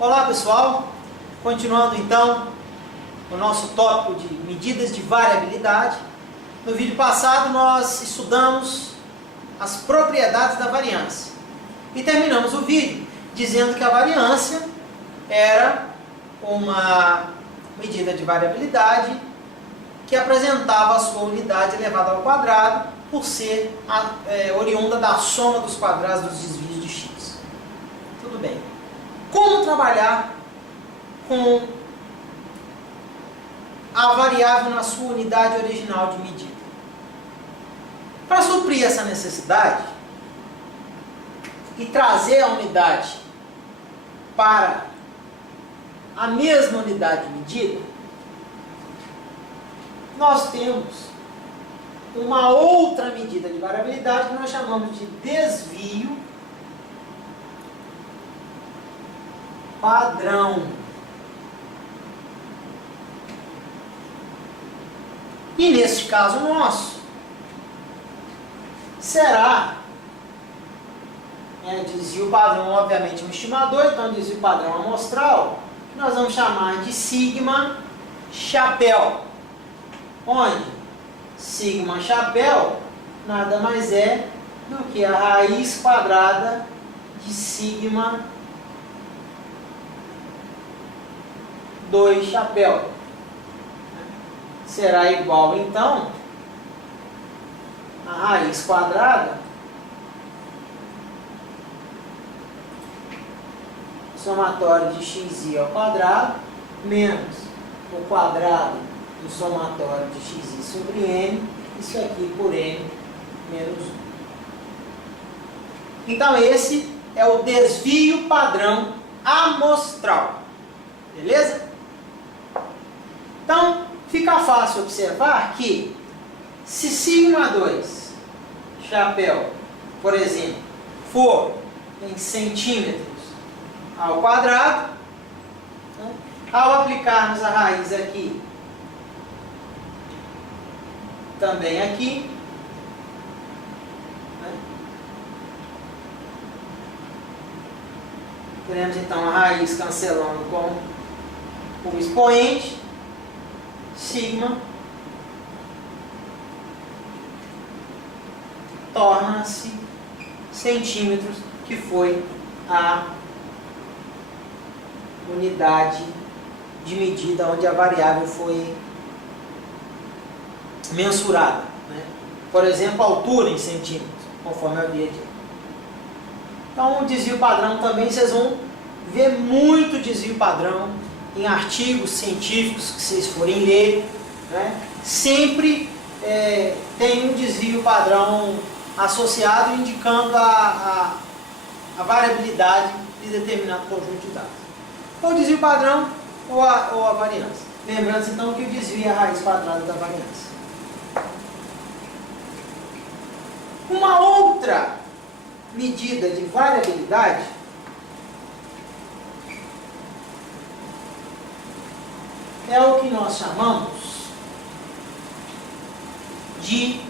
Olá pessoal, continuando então o nosso tópico de medidas de variabilidade. No vídeo passado nós estudamos as propriedades da variância e terminamos o vídeo dizendo que a variância era uma medida de variabilidade que apresentava a sua unidade elevada ao quadrado por ser oriunda da soma dos quadrados dos desvios de x. Tudo bem. Como trabalhar com a variável na sua unidade original de medida? Para suprir essa necessidade e trazer a unidade para a mesma unidade de medida, nós temos uma outra medida de variabilidade que nós chamamos de desvio padrão. E neste caso nosso, será desvio padrão, obviamente, um estimador, então desvio padrão amostral, que nós vamos chamar de sigma chapéu. Onde sigma chapéu nada mais é do que a raiz quadrada de sigma 2 chapéu. Será igual, então, a raiz quadrada somatório de xi ao quadrado menos o quadrado do somatório de xi sobre n, isso aqui por n menos 1. Então esse é o desvio padrão amostral. Beleza? Então, fica fácil observar que se sigma 2 chapéu, por exemplo, for em centímetros ao quadrado, né, ao aplicarmos a raiz aqui, também aqui, né, teremos então a raiz cancelando com o expoente, sigma torna-se centímetros, que foi a unidade de medida onde a variável foi mensurada, né? Por exemplo, a altura em centímetros, conforme eu havia dito. Então, o desvio padrão também, vocês vão ver muito desvio padrão em artigos científicos que vocês forem ler, né? Sempre tem um desvio padrão associado, indicando a variabilidade de determinado conjunto de dados. Ou o desvio padrão ou a variância. Lembrando então que o desvio é a raiz quadrada da variância. Uma outra medida de variabilidade é o que nós chamamos de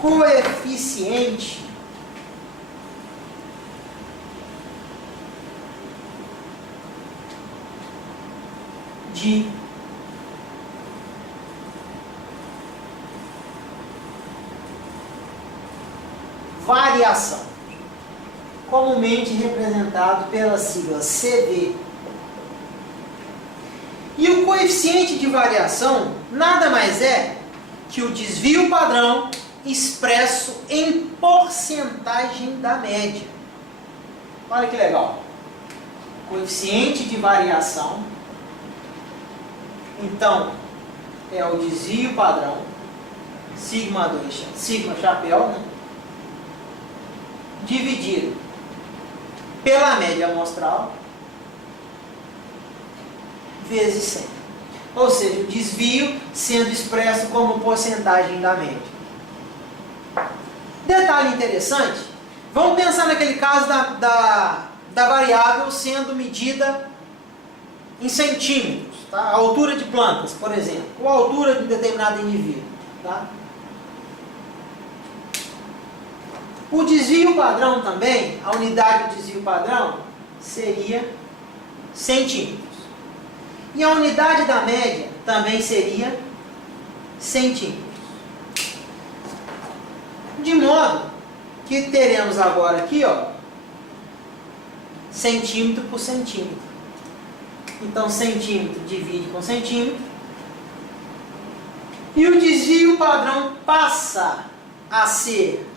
coeficiente de variação, comumente representado pela sigla CV. E o coeficiente de variação nada mais é que o desvio padrão expresso em porcentagem da média. Olha que legal. Coeficiente de variação, então, é o desvio padrão, sigma 2, sigma chapéu, né, dividido pela média amostral, vezes 100. Ou seja, o desvio sendo expresso como porcentagem da média. Detalhe interessante, vamos pensar naquele caso da variável sendo medida em centímetros, tá? A altura de plantas, por exemplo, ou a altura de um determinado indivíduo. Tá? O desvio padrão também, a unidade do desvio padrão, seria centímetros. E a unidade da média também seria centímetros. De modo que teremos agora aqui, ó, centímetro por centímetro. Então, centímetro divide com centímetro. E o desvio padrão passa a ser,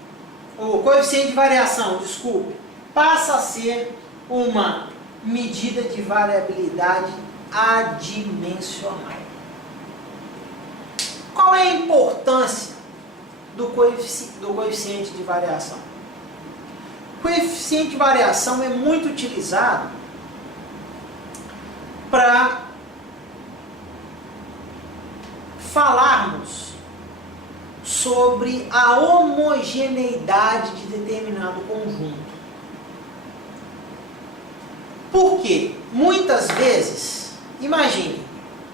o coeficiente de variação, desculpe, passa a ser uma medida de variabilidade adimensional. Qual é a importância do coeficiente de variação? O coeficiente de variação é muito utilizado para falarmos sobre a homogeneidade de determinado conjunto. Por quê? Muitas vezes, imagine,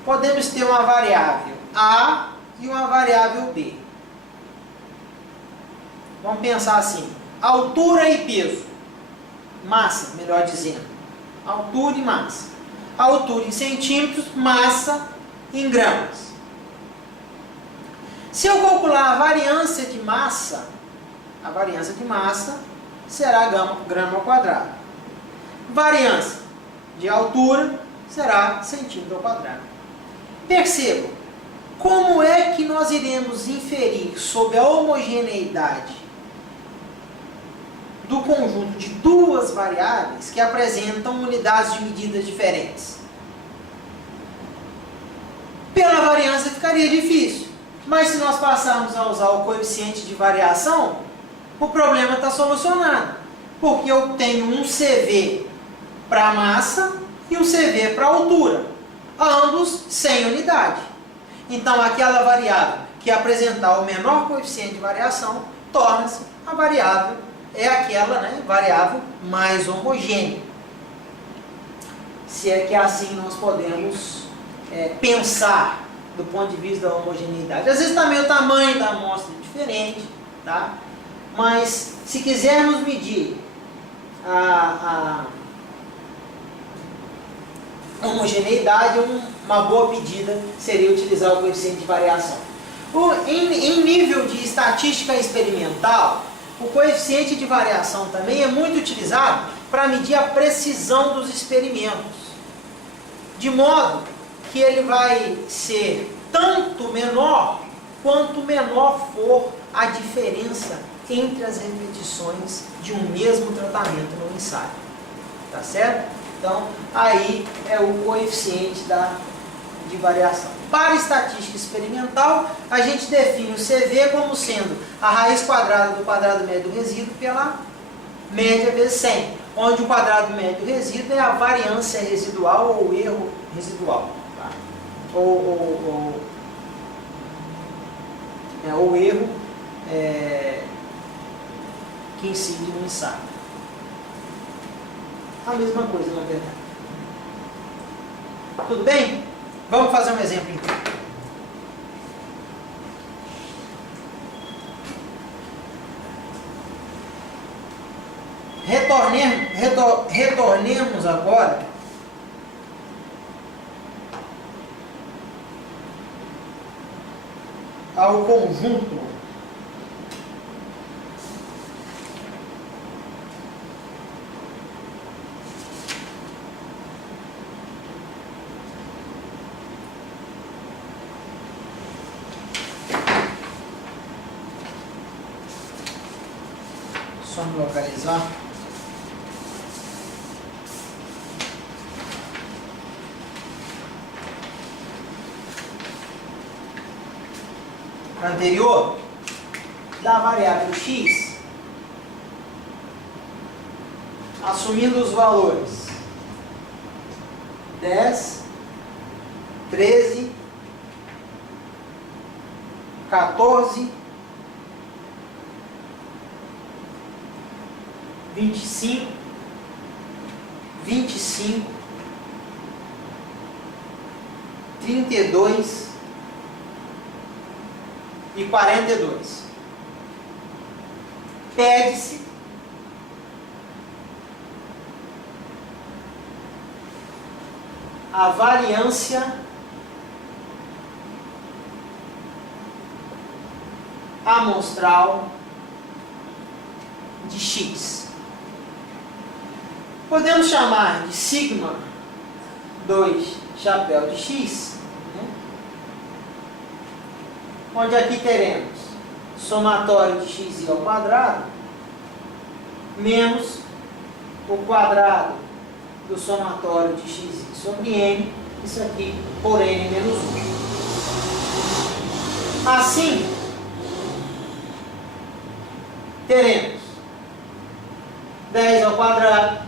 podemos ter uma variável A e uma variável B. Vamos pensar assim, altura e peso, massa, melhor dizendo, altura e massa. Altura em centímetros, massa em gramas. Se eu calcular a variância de massa será grama ao quadrado. Variância de altura será centímetro ao quadrado. Percebam, como é que nós iremos inferir sobre a homogeneidade do conjunto de duas variáveis que apresentam unidades de medidas diferentes? Pela variância ficaria difícil, mas se nós passarmos a usar o coeficiente de variação, o problema está solucionado, porque eu tenho um CV para a massa e um CV para a altura, ambos sem unidade. Então, aquela variável que apresentar o menor coeficiente de variação torna-se a variável, é aquela, né, variável mais homogênea. Se é que assim nós podemos pensar do ponto de vista da homogeneidade. Às vezes também o tamanho da amostra é diferente, tá? Mas se quisermos medir a homogeneidade, uma boa medida seria utilizar o coeficiente de variação. Em nível de estatística experimental, o coeficiente de variação também é muito utilizado para medir a precisão dos experimentos, de modo que ele vai ser tanto menor quanto menor for a diferença entre as repetições de um mesmo tratamento no ensaio. Tá certo? Então, aí é o coeficiente de variação. Para estatística experimental, a gente define o CV como sendo a raiz quadrada do quadrado médio do resíduo pela média vezes 100, onde o quadrado médio do resíduo é a variância residual ou o erro residual. Tá? Ou o erro que incide no ensaio. A mesma coisa, na verdade. Tudo bem? Vamos fazer um exemplo então. Retornemos agora ao conjunto só me localizar. Anterior, da variável x, assumindo os valores 10, 13, 14, 25, 25, 32 e 42. pede-se a variância amostral de x. Podemos chamar de sigma 2 chapéu de x, né? Onde aqui teremos somatório de x ao quadrado menos o quadrado do somatório de x sobre n, isso aqui por n menos 1. Assim, teremos 10 ao quadrado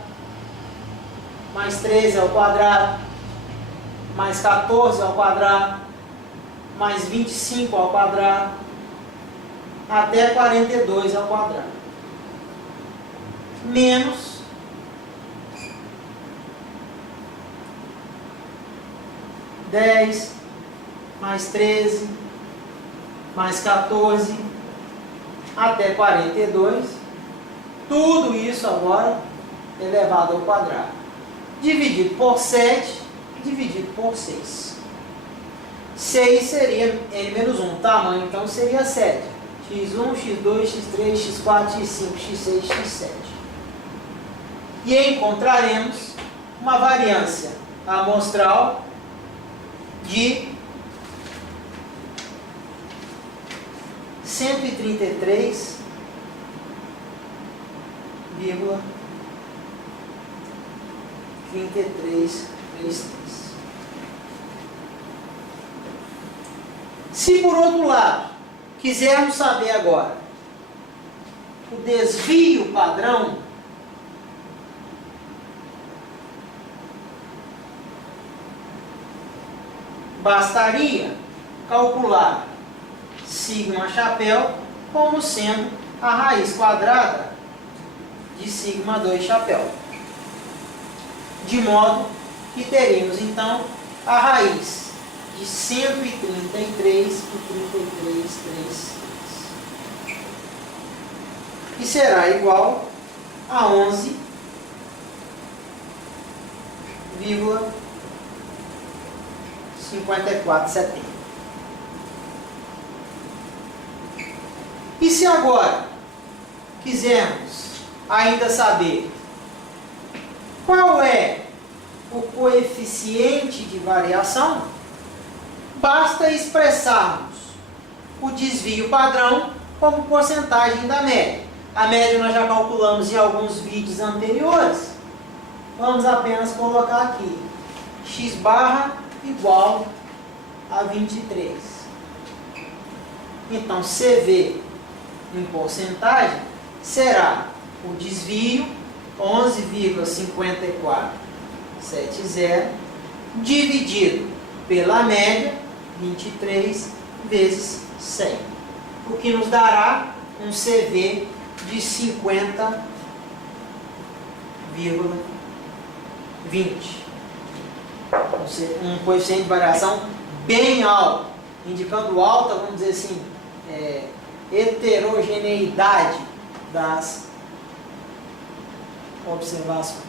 mais 13 ao quadrado mais 14 ao quadrado mais 25 ao quadrado até 42 ao quadrado menos 10 mais 13 mais 14 até 42, tudo isso agora elevado ao quadrado, dividido por 7, dividido por 6. 6 seria n menos 1, tamanho então seria 7. x1, x2, x3, x4, x5, x6, x7. E encontraremos uma variância amostral de 133,3333. Se por outro lado quisermos saber agora o desvio padrão, bastaria calcular sigma chapéu como sendo a raiz quadrada de sigma 2 chapéu. De modo que teremos então a raiz de 133 por 3333. Que será igual a 11,5470. E se agora quisermos ainda saber qual é o coeficiente de variação, basta expressarmos o desvio padrão como porcentagem da média. A média nós já calculamos em alguns vídeos anteriores. Vamos apenas colocar aqui x barra igual a 23. Então, CV em porcentagem será o desvio 11,5470 dividido pela média 23 vezes 100, o que nos dará um CV de 50,20. Um coeficiente de variação bem alto, indicando alta, vamos dizer assim, heterogeneidade das observações.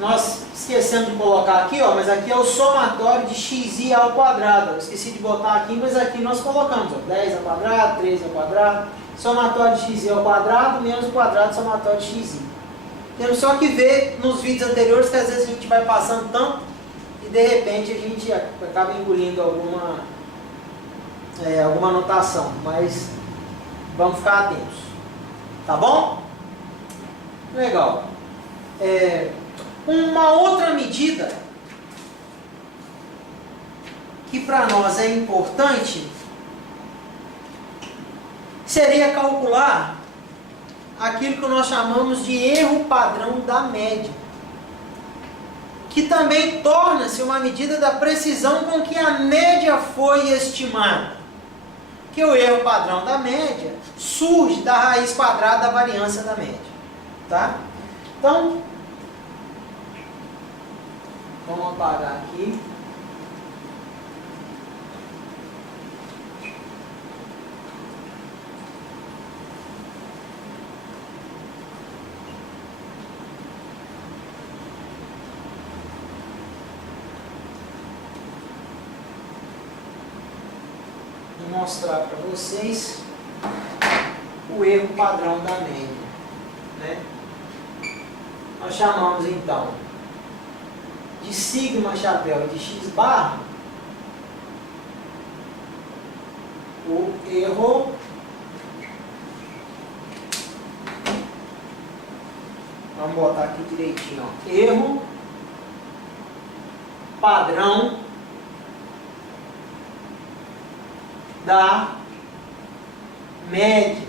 Nós esquecemos de colocar aqui, ó, mas aqui é o somatório de xi ao quadrado. Eu esqueci de botar aqui, mas aqui nós colocamos, ó, 10 ao quadrado, 13 ao quadrado, somatório de xi ao quadrado menos o quadrado do somatório de xi. Temos só que ver nos vídeos anteriores que às vezes a gente vai passando tanto e de repente a gente acaba engolindo alguma anotação, mas vamos ficar atentos, tá bom? Legal. Uma outra medida que para nós é importante seria calcular aquilo que nós chamamos de erro padrão da média, que também torna-se uma medida da precisão com que a média foi estimada. Que o erro padrão da média surge da raiz quadrada da variância da média, tá? Então, Vamos apagar aqui. Vou mostrar para vocês o erro padrão da média, né? Nós chamamos então de sigma chapéu de x barra o erro vamos botar aqui direitinho, ó. Erro padrão da média.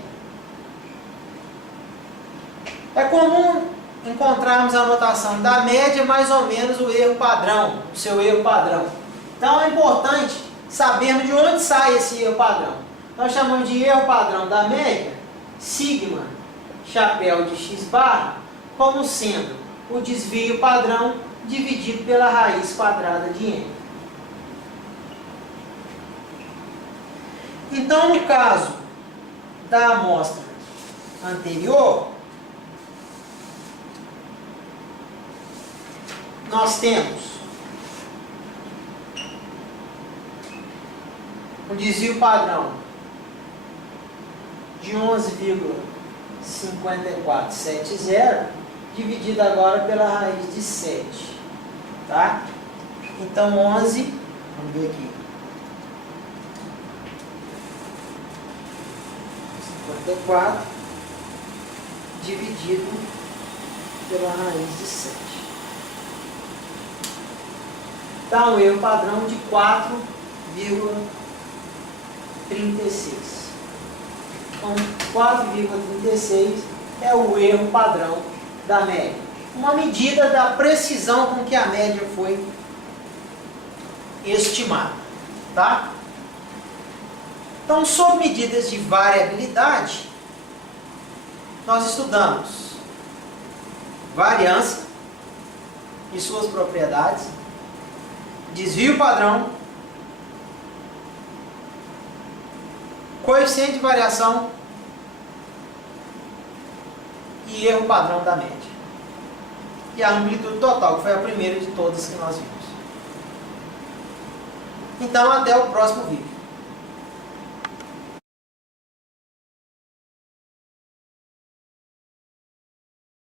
É comum encontrarmos a notação da média mais ou menos o erro padrão, o seu erro padrão. Então é importante sabermos de onde sai esse erro padrão. Nós chamamos de erro padrão da média, sigma chapéu de x barra, como sendo o desvio padrão dividido pela raiz quadrada de n. Então, no caso da amostra anterior, nós temos um desvio padrão de 11,5470 dividido agora pela raiz de 7, tá? Então 11, vamos ver aqui, 54 dividido pela raiz de 7. Dá um erro padrão de 4,36. Então, 4,36 é o erro padrão da média. Uma medida da precisão com que a média foi estimada, tá? Então, sob medidas de variabilidade, nós estudamos variância e suas propriedades, desvio padrão, coeficiente de variação e erro padrão da média. E a amplitude total, que foi a primeira de todas que nós vimos. Então, até o próximo vídeo.